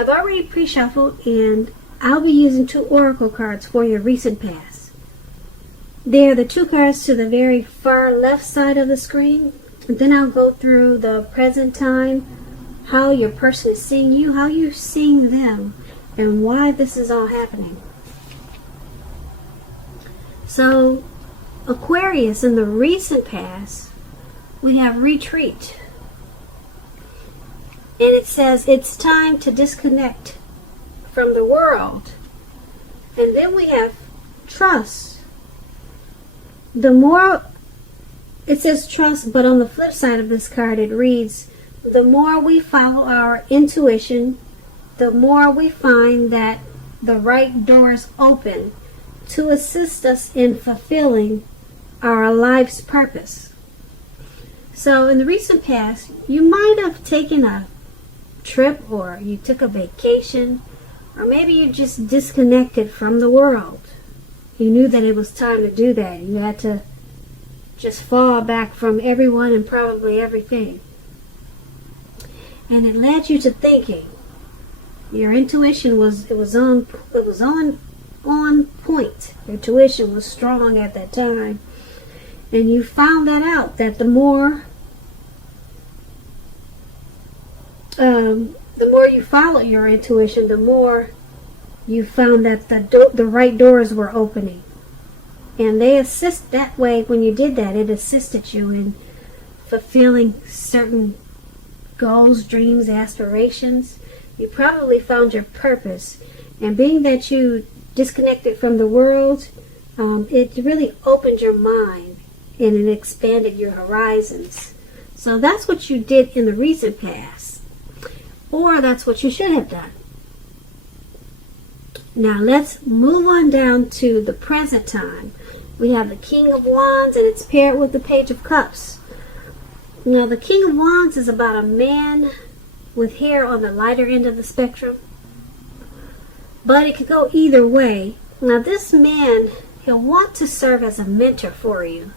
I've already pre-shuffled, and I'll be using 2 oracle cards for your recent past. They're the 2 cards to the very far left side of the screen. And then I'll go through the present time, how your person is seeing you, how you're seeing them, and why this is all happening. So, Aquarius, in the recent past, we have retreat. And it says it's time to disconnect from the world. And then we have trust. The more, it says trust, but on the flip side of this card it reads, the more we follow our intuition, the more we find that the right doors open to assist us in fulfilling our life's purpose. So in the recent past, you might have taken a trip, or you took a vacation, or maybe you just disconnected from the world. You knew that it was time to do that. You had to just fall back from everyone and probably everything. And it led you to thinking. Your intuition was on point. Your intuition was strong at that time. And you found that out, that the more you followed your intuition, the more you found that the right doors were opening. And they assist that way. When you did that, it assisted you in fulfilling certain goals, dreams, aspirations. You probably found your purpose. And being that you disconnected from the world, it really opened your mind and it expanded your horizons. So that's what you did in the recent past. Or that's what you should have done. Now let's move on down to the present time. We have the King of Wands, and it's paired with the Page of Cups. Now the King of Wands is about a man with hair on the lighter end of the spectrum. But it could go either way. Now this man, he'll want to serve as a mentor for you.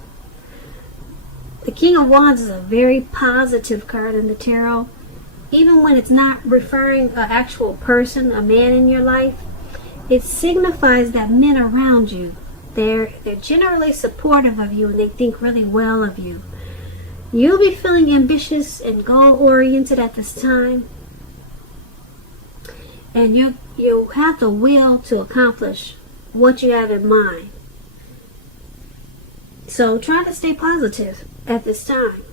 The King of Wands is a very positive card in the tarot. Even when it's not referring an actual person, a man in your life, it signifies that men around you, they're generally supportive of you and they think really well of you. You'll be feeling ambitious and goal-oriented at this time. And you'll have the will to accomplish what you have in mind. So try to stay positive at this time.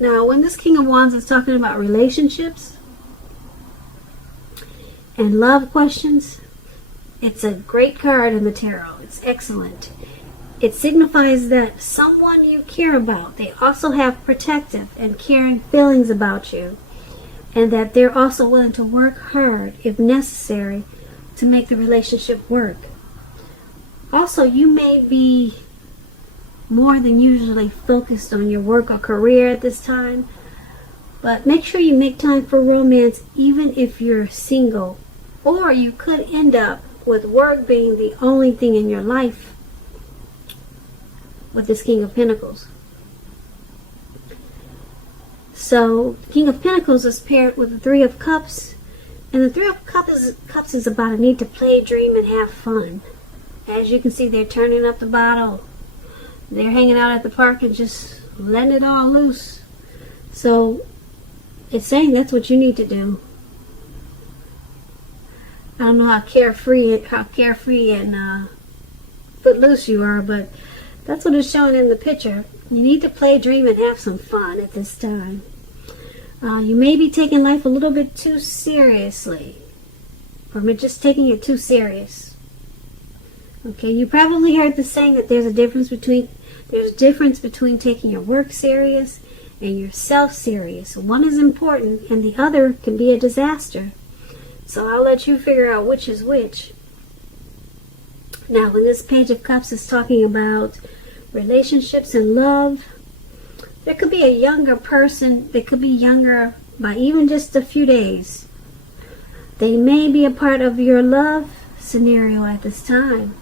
Now, when this King of Wands is talking about relationships and love questions, it's a great card in the tarot. It's excellent. It signifies that someone you care about, they also have protective and caring feelings about you, and that they're also willing to work hard, if necessary, to make the relationship work. Also, you may be more than usually focused on your work or career at this time, but make sure you make time for romance even if you're single, or you could end up with work being the only thing in your life with this King of Pentacles. So King of Pentacles is paired with the Three of Cups, and the Three of Cups is about a need to play, dream, and have fun. As you can see, they're turning up the bottle. They're hanging out at the park and just letting it all loose. So it's saying that's what you need to do. I don't know how carefree and footloose you are, but that's what it's showing in the picture. You need to play, dream, and have some fun at this time. You may be taking life a little bit too seriously, or just taking it too serious. Okay, you probably heard the saying that there's a difference between taking your work serious and yourself serious. One is important and the other can be a disaster. So I'll let you figure out which is which. Now, when this Page of Cups is talking about relationships and love, there could be a younger person. They could be younger by even just a few days. They may be a part of your love scenario at this time.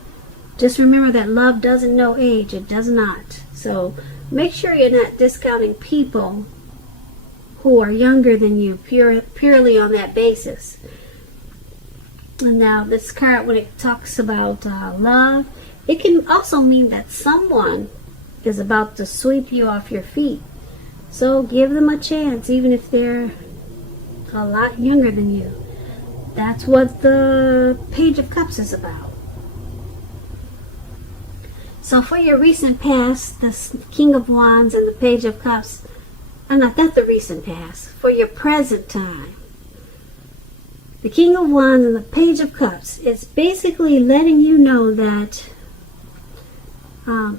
Just remember that love doesn't know age. It does not. So make sure you're not discounting people who are younger than you, purely on that basis. And now this card, when it talks about love, it can also mean that someone is about to sweep you off your feet. So give them a chance, even if they're a lot younger than you. That's what the Page of Cups is about. So for your recent past, the King of Wands and the Page of Cups, not the recent past, for your present time, the King of Wands and the Page of Cups is basically letting you know that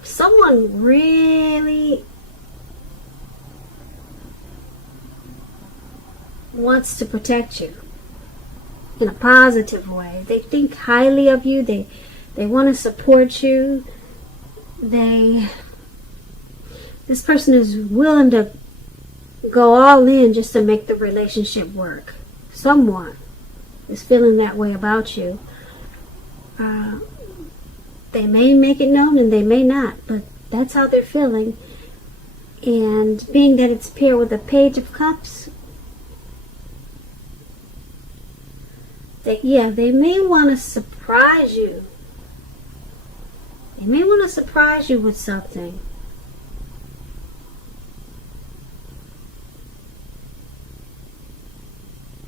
someone really wants to protect you in a positive way. They think highly of you. They want to support you. This person is willing to go all in just to make the relationship work. Someone is feeling that way about you. They may make it known and they may not, but that's how they're feeling. And being that it's paired with the Page of Cups, they may want to surprise you. They may want to surprise you with something.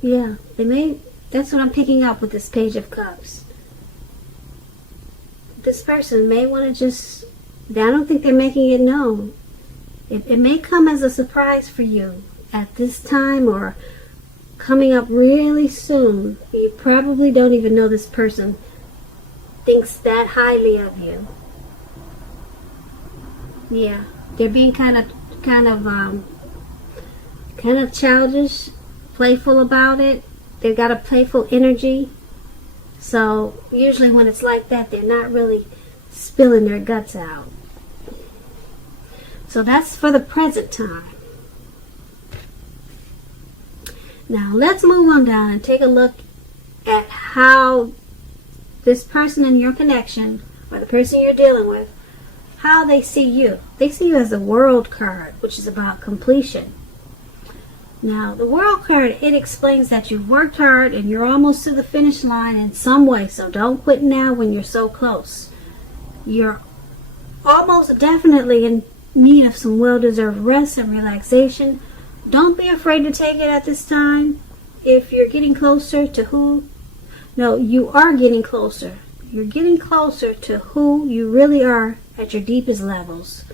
Yeah, they may. That's what I'm picking up with this Page of Cups. This person may want to just, I don't think they're making it known. It may come as a surprise for you at this time or coming up really soon. You probably don't even know this person thinks that highly of you. Yeah, they're being kind of childish, playful about it. They've got a playful energy. So usually when it's like that, they're not really spilling their guts out. So that's for the present time. Now let's move on down and take a look at how this person in your connection, or the person you're dealing with, how they see you. They see you as the World card, which is about completion. Now, the World card, it explains that you've worked hard and you're almost to the finish line in some way. So don't quit now when you're so close. You're almost definitely in need of some well-deserved rest and relaxation. Don't be afraid to take it at this time. If you're getting closer to you are getting closer. You're getting closer to who you really are at your deepest levels.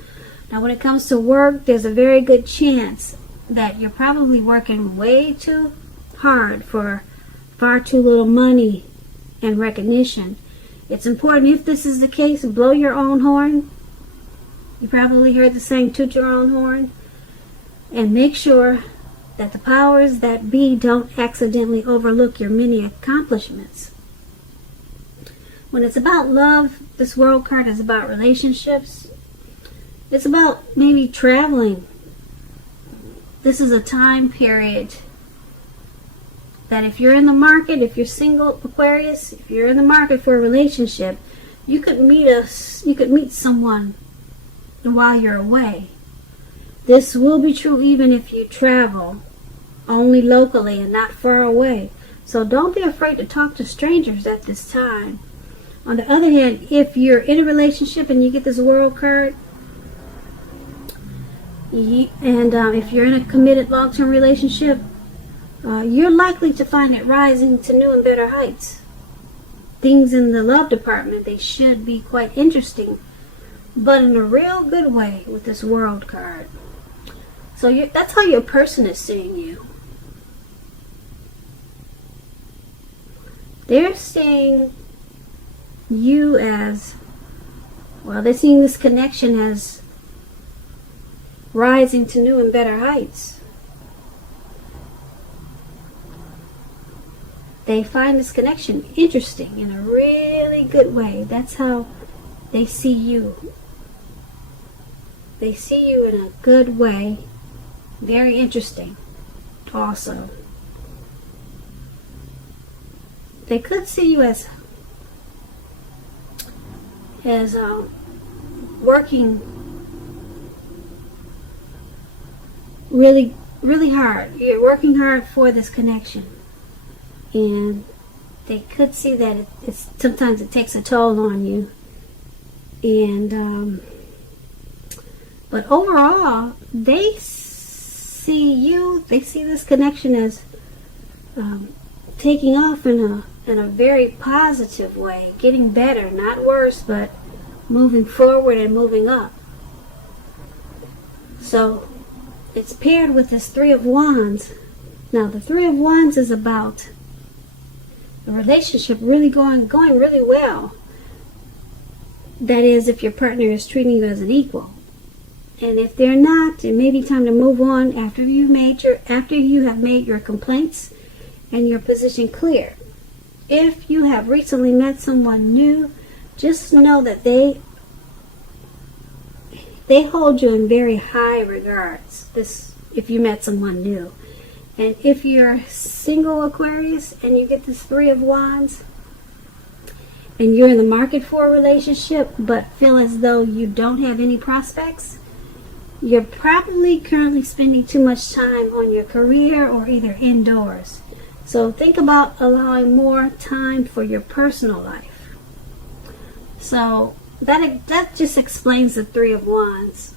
Now, when it comes to work, there's a very good chance that you're probably working way too hard for far too little money and recognition. It's important, if this is the case, blow your own horn. You probably heard the saying, toot your own horn. And make sure that the powers that be don't accidentally overlook your many accomplishments. When it's about love, this World card is about relationships. It's about maybe traveling. This is a time period that if you're in the market, if you're single, Aquarius, if you're in the market for a relationship, you could meet someone while you're away. This will be true even if you travel only locally and not far away. So don't be afraid to talk to strangers at this time. On the other hand, if you're in a relationship and you get this World card, and if you're in a committed long-term relationship, you're likely to find it rising to new and better heights. Things in the love department, they should be quite interesting, but in a real good way with this World card. So that's how your person is seeing you. They're seeing you as, they're seeing this connection as rising to new and better heights. They find this connection interesting in a really good way. That's how they see you. They see you in a good way. Very interesting also. They could see you as working really really hard. You're working hard for this connection. And they could see that it's sometimes it takes a toll on you. And but overall, they see this connection as taking off in a very positive way, getting better, not worse, but moving forward and moving up. So it's paired with this Three of Wands. Now the Three of Wands is about the relationship really going really well. That is, if your partner is treating you as an equal. And if they're not, it may be time to move on after you have made your complaints and your position clear. If you have recently met someone new, just know that they hold you in very high regards. If you met someone new. And if you're single, Aquarius, and you get this Three of Wands, and you're in the market for a relationship, but feel as though you don't have any prospects, you're probably currently spending too much time on your career or either indoors. So think about allowing more time for your personal life. So that just explains the Three of Wands.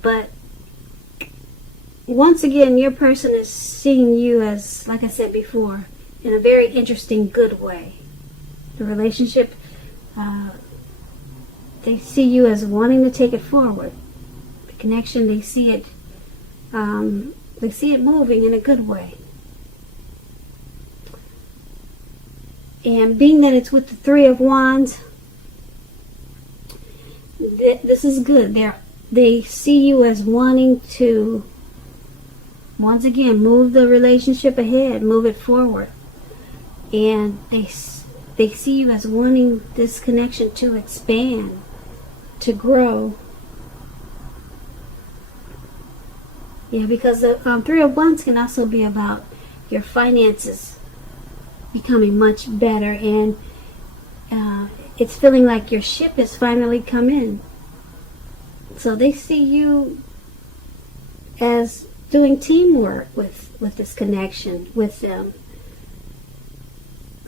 But once again, your person is seeing you as, like I said before, in a very interesting, good way. The relationship, they see you as wanting to take it forward. The connection, they see it moving in a good way. And being that it's with the Three of Wands, this is good. They see you as wanting to, once again, move the relationship ahead, move it forward. And they see you as wanting this connection to expand, to grow. Yeah, because the Three of Wands can also be about your finances becoming much better, and it's feeling like your ship has finally come in. So they see you as doing teamwork with this connection with them.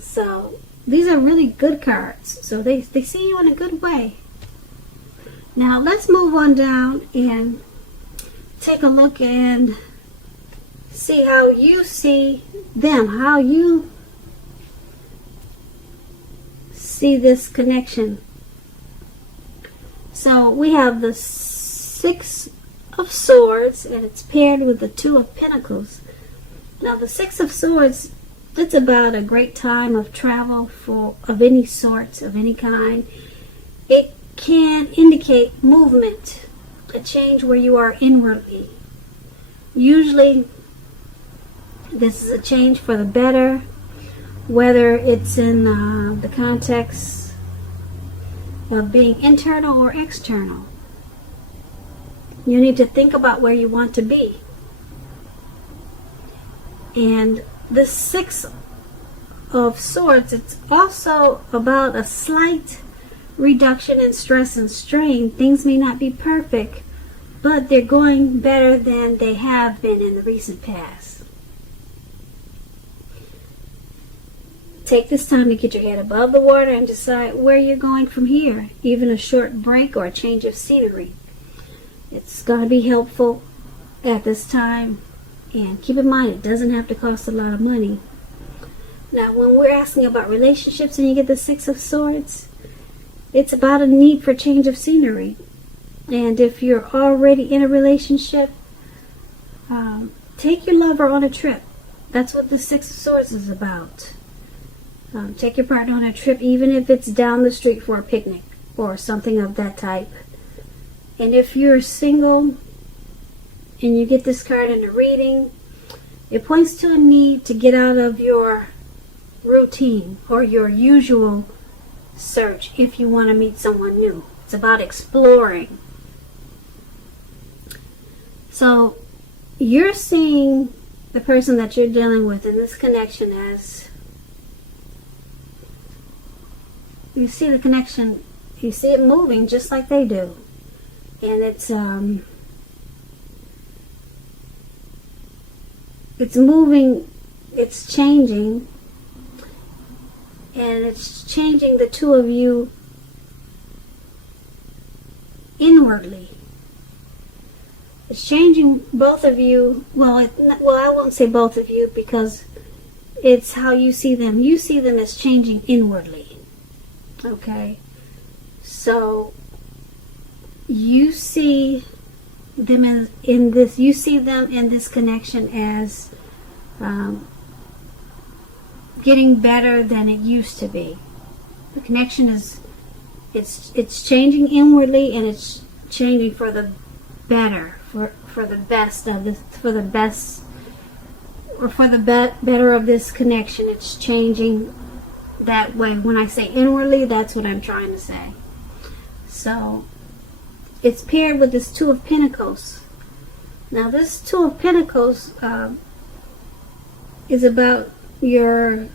So these are really good cards. So they see you in a good way. Now let's move on down and take a look and see how you see them, how you see this connection. So we have the Six of Swords, and it's paired with the Two of Pentacles. Now the Six of Swords, it's about a great time of travel of any sort, of any kind. It can indicate movement, a change where you are inwardly. Usually this is a change for the better, whether it's in the context of being internal or external. You need to think about where you want to be. And the Six of Swords, it's also about a slight reduction in stress and strain. Things may not be perfect, but they're going better than they have been in the recent past. Take this time to get your head above the water and decide where you're going from here. Even a short break or a change of scenery. It's going to be helpful at this time. And keep in mind, it doesn't have to cost a lot of money. Now, when we're asking about relationships and you get the Six of Swords, it's about a need for change of scenery. And if you're already in a relationship, take your lover on a trip. That's what the Six of Swords is about. Take your partner on a trip, even if it's down the street for a picnic or something of that type. And if you're single and you get this card in a reading, it points to a need to get out of your routine or your usual search if you want to meet someone new. It's about exploring. So you're seeing the person that you're dealing with in this connection as, you see the connection, you see it moving just like they do. And it's it's moving, it's changing, and it's changing the two of you inwardly. It's changing both of you. Well, I won't say both of you, because it's how you see them. You see them as changing inwardly. Okay? So, you see them in this connection as getting better than it used to be. The connection is, it's changing inwardly, and it's changing for the better, for the best of this, for the best, or for the better of this connection. It's changing that way. When I say inwardly, that's what I'm trying to say. So it's paired with this Two of Pentacles. Now this Two of Pentacles is about your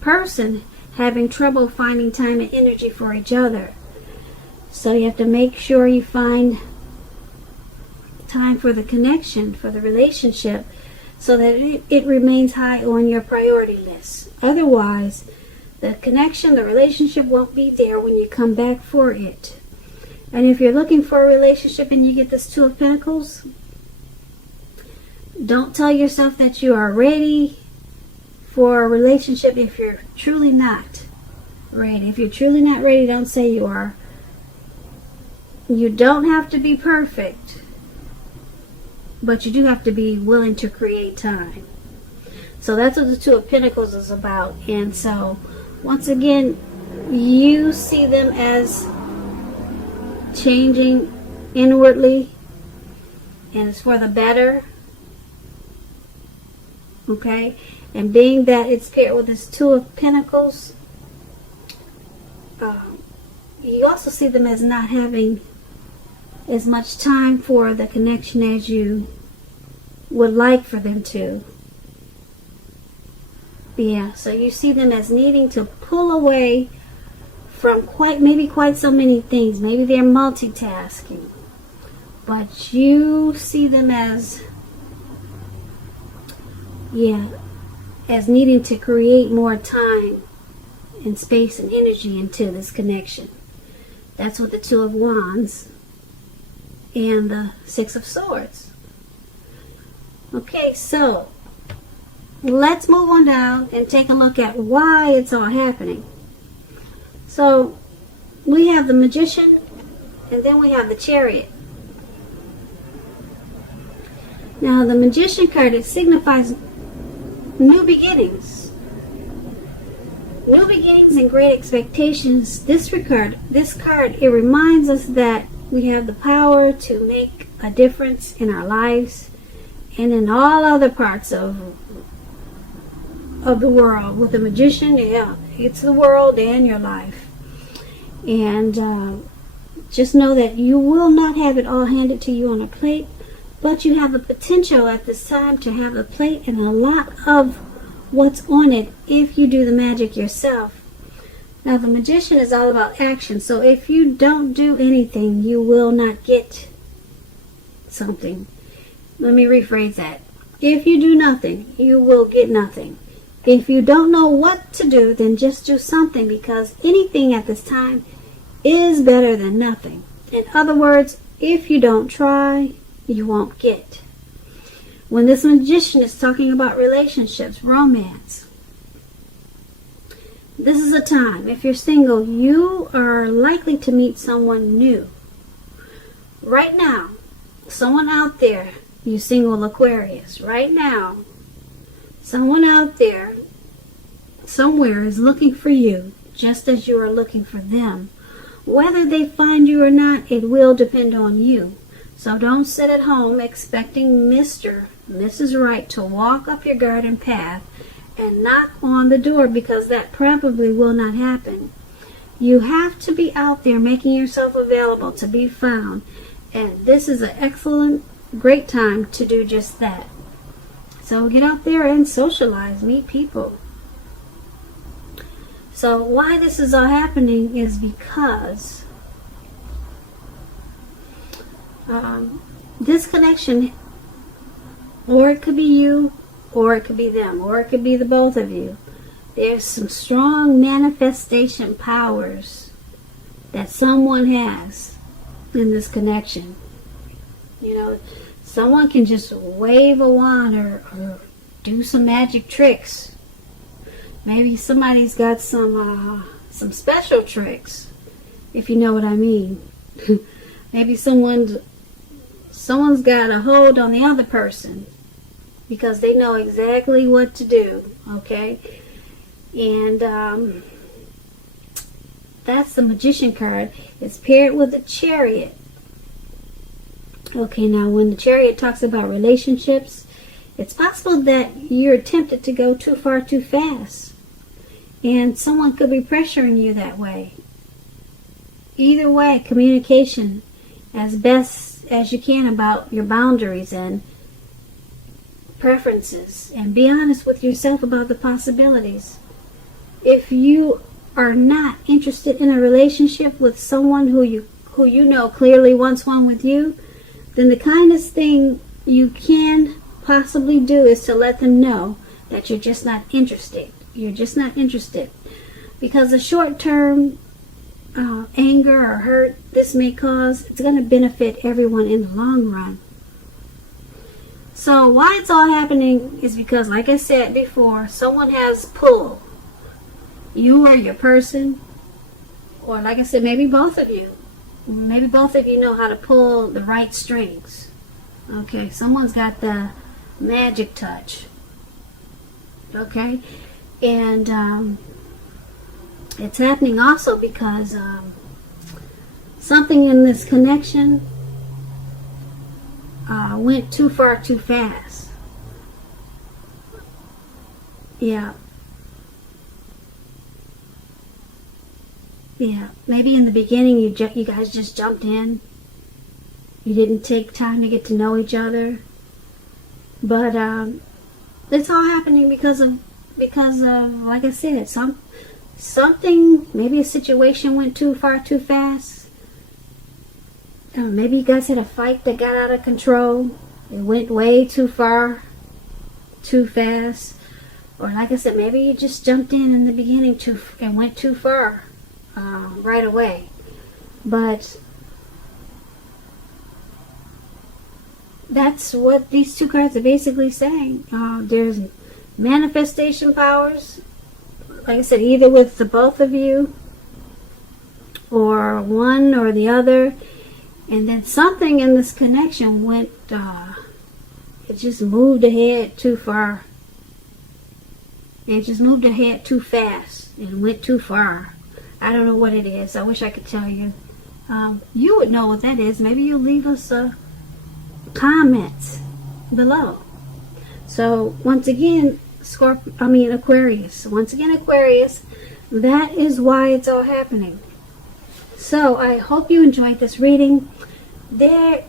person having trouble finding time and energy for each other. So you have to make sure you find time for the connection, for the relationship, so that it remains high on your priority list. Otherwise, the connection, the relationship won't be there when you come back for it. And if you're looking for a relationship and you get this Two of Pentacles, don't tell yourself that you are ready for a relationship if you're truly not ready. If you're truly not ready, don't say you are. You don't have to be perfect, but you do have to be willing to create time. So that's what the Two of Pentacles is about. And so, once again, you see them as changing inwardly, and it's for the better. Okay? And being that it's paired with this Two of Pentacles, you also see them as not having as much time for the connection as you would like for them to. Yeah, so you see them as needing to pull away from quite so many things. Maybe they're multitasking, but you see them as needing to create more time and space and energy into this connection. That's what the Two of Wands and the Six of Swords. Okay, so let's move on down and take a look at why it's all happening. So we have the Magician, and then we have the Chariot. Now the Magician card, it signifies new beginnings. New beginnings and great expectations. This card, it reminds us that we have the power to make a difference in our lives and in all other parts of the world. With the Magician, it's the world and your life. And just know that you will not have it all handed to you on a plate, but you have the potential at this time to have a plate and a lot of what's on it if you do the magic yourself. Now the Magician is all about action, so if you don't do anything, you will not get something. Let me rephrase that. If you do nothing, you will get nothing. If you don't know what to do, then just do something, because anything at this time is better than nothing. In other words, if you don't try, you won't get. When this Magician is talking about relationships, romance, this is a time, if you're single, you are likely to meet someone new. Right now, someone out there, you single Aquarius, right now, someone out there, somewhere is looking for you, just as you are looking for them. Whether they find you or not, it will depend on you. So don't sit at home expecting Mr. Mrs. Right to walk up your garden path and knock on the door, because that probably will not happen. You have to be out there making yourself available to be found. And this is an excellent, great time to do just that. So get out there and socialize, meet people. So why this is all happening is because this connection, or it could be you or it could be them, or it could be the both of you. There's some strong manifestation powers that someone has in this connection. You know, someone can just wave a wand or do some magic tricks. Maybe somebody's got some special tricks, if you know what I mean. Maybe someone's got a hold on the other person because they know exactly what to do, okay? And that's the Magician card. It's paired with the Chariot. Okay, now when the Chariot talks about relationships, it's possible that you're tempted to go too far too fast. And someone could be pressuring you that way. Either way, communication as best as you can about your boundaries and preferences. And be honest with yourself about the possibilities. If you are not interested in a relationship with someone who you know clearly wants one with you, then the kindest thing you can possibly do is to let them know that you're just not interested. You're just not interested. Because the short-term anger or hurt this may cause, it's going to benefit everyone in the long run. So why it's all happening is because, like I said before, someone has pull. You or your person, or like I said, maybe both of you. Maybe both of you know how to pull the right strings. Okay, someone's got the magic touch. Okay, and it's happening also because something in this connection went too far too fast. Yeah. Yeah, maybe in the beginning you guys just jumped in. You didn't take time to get to know each other. But it's all happening because of like I said, something, maybe a situation went too far too fast. Maybe you guys had a fight that got out of control. It went way too far too fast. Or like I said, maybe you just jumped in the beginning and went too far. Right away. But that's what these two cards are basically saying. There's manifestation powers, like I said, either with the both of you or one or the other, and then something in this connection went it just moved ahead too far. It just moved ahead too fast and went too far. I don't know what it is. I wish I could tell you. You would know what that is. Maybe you'll leave us a comment below. So once again, Aquarius. Once again, Aquarius. That is why it's all happening. So I hope you enjoyed this reading. There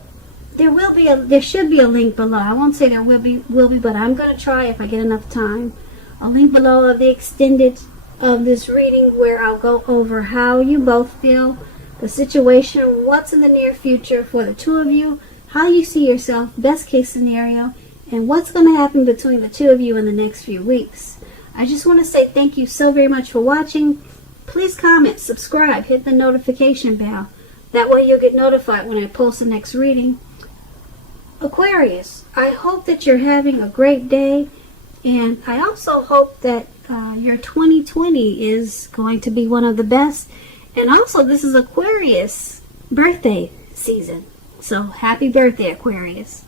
should be a link below. I won't say there will be, but I'm going to try if I get enough time. A link below of the extended of this reading where I'll go over how you both feel, the situation, what's in the near future for the two of you, how you see yourself, best case scenario, and what's going to happen between the two of you in the next few weeks. I just want to say thank you so very much for watching. Please comment, subscribe, hit the notification bell. That way you'll get notified when I post the next reading. Aquarius, I hope that you're having a great day, and I also hope that your 2020 is going to be one of the best. And also, this is Aquarius birthday season. So, happy birthday, Aquarius.